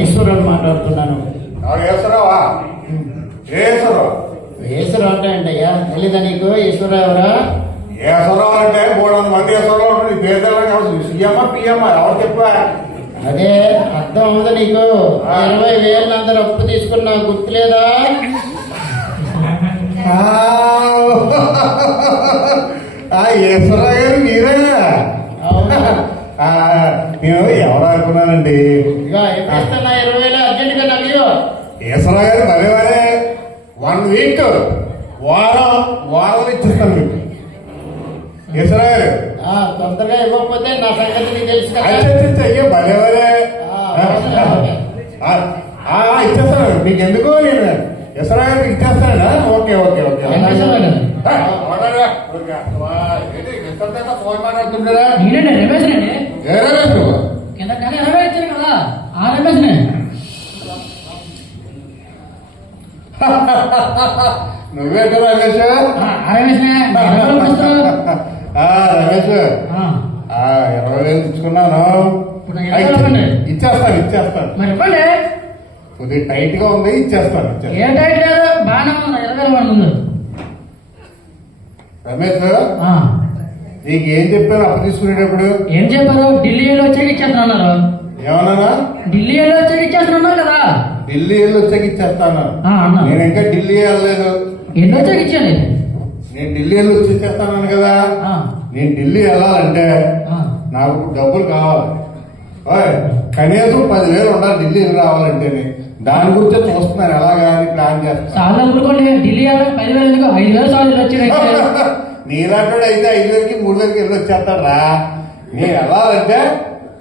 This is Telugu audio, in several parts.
ఈశ్వరుడు మాట్లాడుతున్నాను. ఈశ్వరం అంటే ఏంటయ్యా తెలీదా నీకు? ఈశ్వర ఎవరా? ఈశ్వరం అంటే 300 మంది ఈశ్వరం ఉంటుంది. పేదలు సీఎమ్మా పిఎమ్మా ఎవరు చెప్పా? అదే అర్థం అవుతుంది నీకు. 20,000 అందరు అప్పు తీసుకున్నా గుర్తులేదా? ఈశ్వర గారు మీరేనా? నేను ఎవరు అనుకున్నానండి. ఇక ఎప్పుడైనా 20,000 అర్జెంట్ గా నాకు. ఈశ్వర గారు మరే 1 వీక్ వారం ఇచ్చిస్తాను మీకు. ఈశ్వర గారు తొందరగా ఇవ్వకపోతే నా సంగతి నీకు తెలుసు కదా. అయ్యో భలే ఇచ్చేస్తాను మీకు. ఎందుకు నేను ఈశ్వర గారికి ఇచ్చేస్తానా? Okay okay okay. ఫోన్ మాట్లాడుతుంటారా? రమేష్ కింద కానీ 20 ఇచ్చారు కదా ఆ రమేష్. నువ్వేంట రమేష్? రమేష్ 20,000 ఇచ్చుకున్నాను. ఇచ్చేస్తాను మరి ఇవ్వండి. కొద్దిగా టైట్ గా ఉంది. ఇచ్చేస్తాను. ఏ టైట్ లేదు బాగానే ఉంది. 20,000 పడుతుంది. రమేష్ నీకు ఏం చెప్పాను అప్పు తీసుకునేటప్పుడు? ఏం చెప్పారు? ఢిల్లీ వెళ్ళి వచ్చాక ఇచ్చేస్తున్నారు. ఏమన్నా? ఢిల్లీ వెళ్ళి వచ్చాక ఇచ్చేస్తున్నారు కదా. ఢిల్లీ వెళ్ళి వచ్చాక ఇచ్చేస్తాను. నేను ఇంకా ఢిల్లీ వెళ్ళలేదు. వెళ్ళి వచ్చాక ఇచ్చేయాలి. నేను ఢిల్లీ వెళ్ళి వచ్చి ఇచ్చేస్తాను కదా. నేను ఢిల్లీ వెళ్ళాలంటే నాకు డబ్బులు కావాలి. కనీసం 10,000 ఉండాలి ఢిల్లీ వెళ్ళి రావాలంటే. దాని గురించి చూస్తున్నాను ఎలాగా అని ప్లాన్ చేస్తాను. చాలా ఊరుకోండి. ఢిల్లీ 10,000 5,000 సార్లు వచ్చాడు. నీలాంటి అయితే 5,000కి 3,000కి వెళ్ళి వచ్చేస్తాడు రా. నేను వెళ్ళాలంటే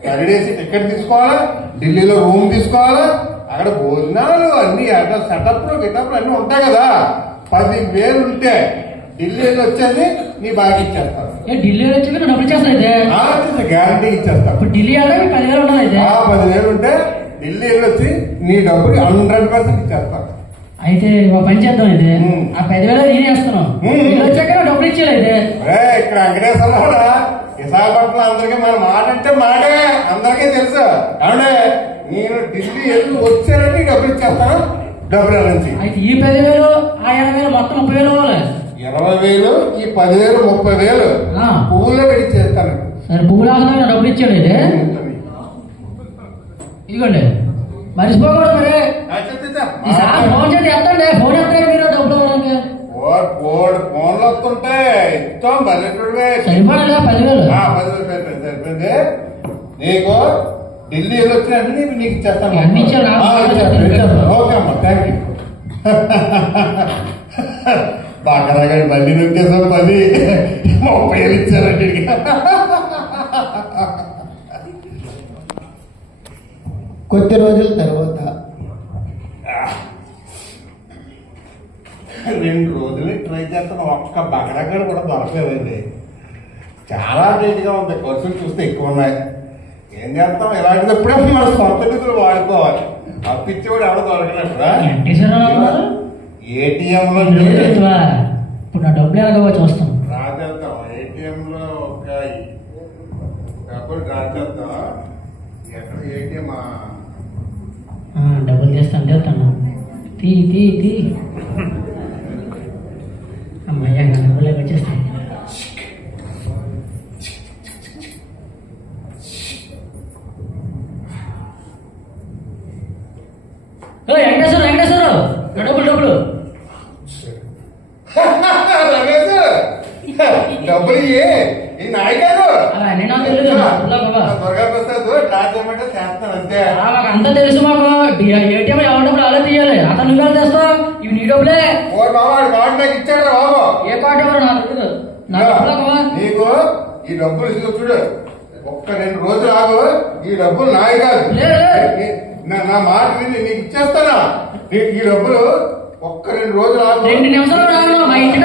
3 days టికెట్ తీసుకోవాలా, ఢిల్లీలో రూమ్ తీసుకోవాలా, అక్కడ భోజనాలు అన్ని అక్కడ సెటప్లు గిటప్లు అన్ని ఉంటాయి కదా. 10,000 ఉంటే ఢిల్లీ వెళ్ళి వచ్చేది నీ బాగా ఇచ్చేస్తాను. ఢిల్లీ వచ్చి డబ్బులు ఇచ్చేస్తా. గ్యారంటీ ఇచ్చేస్తాను. ఇప్పుడు ఢిల్లీ 10,000 ఉండాలి. 10,000 ఉంటే ఢిల్లీ వెళ్ళి వచ్చి నీ డబ్బులు 100% ఇచ్చేస్తాను. అయితే ఒక పని చేద్దాం. అయితే ఆ 10,000 నేను వేస్తున్నాను. వచ్చాక డబ్బులు ఇచ్చేది. అయితే ఇక్కడ వెంకటేశ్వర విశాఖపట్నం అందరికీ మన మాట అంటే మాటే అందరికీ తెలుసు. అవునే నేను ఢిల్లీ వెళ్ళి వచ్చానంటే డబ్బులు ఇచ్చేస్తాను. డబ్బుల నుంచి అయితే ఈ 10,000 ఆ 20,000 మొత్తం 30,000 అవ్వాలి. 20,000 ఈ 10,000 30,000 పువ్వుల్లో పెట్టి చేస్తాను. సరే పువ్వులు ఆకున్నా డబ్బులు ఇచ్చాడు. అయితే ఇవ్వండి మర్చిపోకూడదు. మరి ఫోన్ చేసి ఎత్తండి. ఫోన్ ఎత్తాడు మీరు డబ్బులు ఫోన్లు వస్తుంటే ఇస్తాం. బల్లెటూడివే సరిపడాలి. 10,000 సరిపోయింది. నీకు ఢిల్లీ వెళ్ళి వచ్చినట్టు నీకు ఇచ్చేస్తాను. అన్ని ఇచ్చారు. ఓకే అమ్మా థ్యాంక్ యూ. బాగా మళ్ళీ నొక్కేసాం. 30,000 ఇచ్చారండి. కొద్ది రోజుల తర్వాత 2 రోజులు ట్రై చేస్తాను. ఒక్క బగడగడ కూడా దొరకలేదండి. చాలా రేట్గా ఉంది. ఖర్చులు చూస్తే ఎక్కువ ఉన్నాయి. ఏం చేస్తాం? ఇలాంటిప్పుడే మన సొంత నిధులు వాడుకోవాలి. అప్పిచ్చేవాడు ఎవడో దొరకనట్టురా. ఏటీఎంలో ఇప్పుడు నా డబ్బులు ఎలాగో చూస్తాం. డ్రా చేద్దాం. ఏటీఎంలో ఒక డబ్బులు డ్రా చేద్దాం. ఎక్కడ ఏటీఎం? డబ్బులు చేస్తాను చేస్తాను. తీ అమ్మయ్యా డబ్బులు వచ్చేస్తాయి. వెంకటేశ్వర డబ్బులు డబ్బులు ఈ నాయకుడు త్వరగా డ్రా చేయమంటే చేస్తాను అంతే. అంతా తెలుసు మాకు. ఏటీఎం ఎవరి డబ్బులు అలా తీయాలి. అతను నువ్వు చేస్తావు. ఇవి నీ డబ్బులే. కార్డు నాకు ఇచ్చాడు బాబు. ఏ కార్డు ఎవరు నాకు తెలియదు. నీకు ఈ డబ్బులు చూడు. ఒక్క 2 రోజులు ఆగు. ఈ డబ్బులు నాయి కాదు. నా మాట విని నీకు ఇచ్చేస్తానా? ఈ డబ్బులు ఒక్క 2 రోజులు ఆగు. 2 నిమిషాలు మా ఇంటికి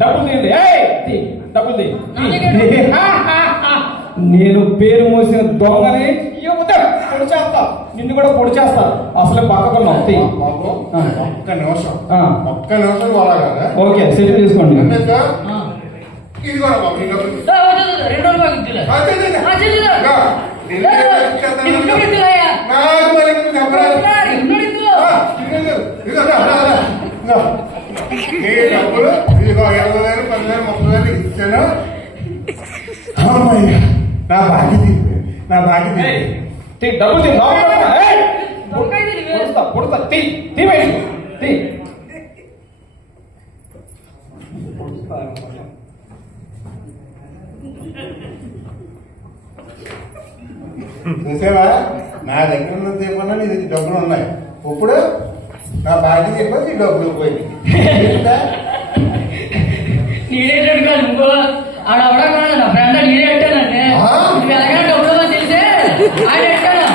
డబ్బులు నేను పేరు మోసిన దొంగని పొడి చేస్తా. నిన్ను కూడా పొడి చేస్తా. అసలు పక్కకున్నా. ఒక్క నిమిషం వాళ్ళ కదా. ఓకే సెట్ తీసుకోండి. ఇది కూడా బాబు. ఇంట్లో ఇద్దులయ్యా. నాకు మరి నువ్వు చెప్పరా? ఇంట్లో ఇద్దు. ఇదిగో రా, రా, రా. ఇదిగో. నీ డబ్బులు ఇదిగో 20,000, 10,000, 30,000 ఇచ్చాను. అమ్మయ్య, నా బాకీ తీరిపోయింది. నా బాకీ తీరిపోయింది. డబ్బులు తీ, దొంగ ఇది నువ్వే. పొడుస్తా పొడుస్తా తీ తీ బయటికి తీ. చూసావా, నా దగ్గర ఉన్న తీయకుండా నీ దగ్గర డబ్బులు ఉన్నాయి. ఇప్పుడు నా బాకీ తీరిపోయి ఈ డబ్బులు పోయింది. నేనేటాడు కాదు నువ్వు ఆడవడా కాదు నా ఫ్రెండ్ నేనే ఎట్టానంటే నువ్వు ఎలాగైనా డబ్బులు తెలిసే ఆయన ఎట్టాడు.